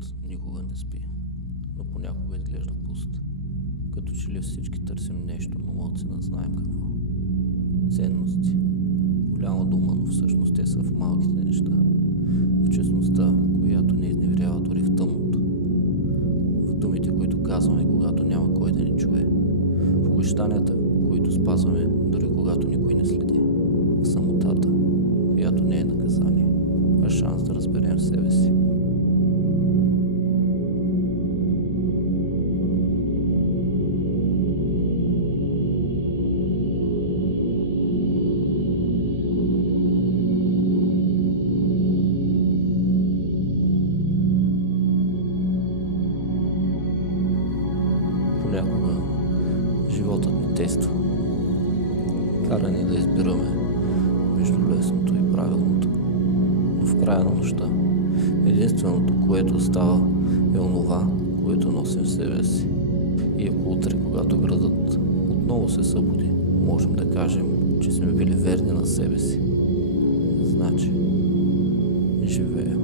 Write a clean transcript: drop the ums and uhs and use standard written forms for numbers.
Животът никога не спи, но понякога изглежда пуст. Като че ли всички търсим нещо, но малцина знаем какво. Ценности. Голяма дума, но всъщност те са в малките неща. В честността, която не изневерява дори в тъмното. В думите, които казваме, когато няма кой да ни чуе. В обещанията, които спазваме, дори когато никой не следи. В самотата, която не е наказание, а шанс да разберем себе си. Понякога животът ни тества. Кара ни да избираме между лесното и правилното. Но в края на нощта единственото, което остава, е онова, което носим в себе си. И ако утре, когато градът отново се събуди, можем да кажем, че сме били верни на себе си, значи живеем.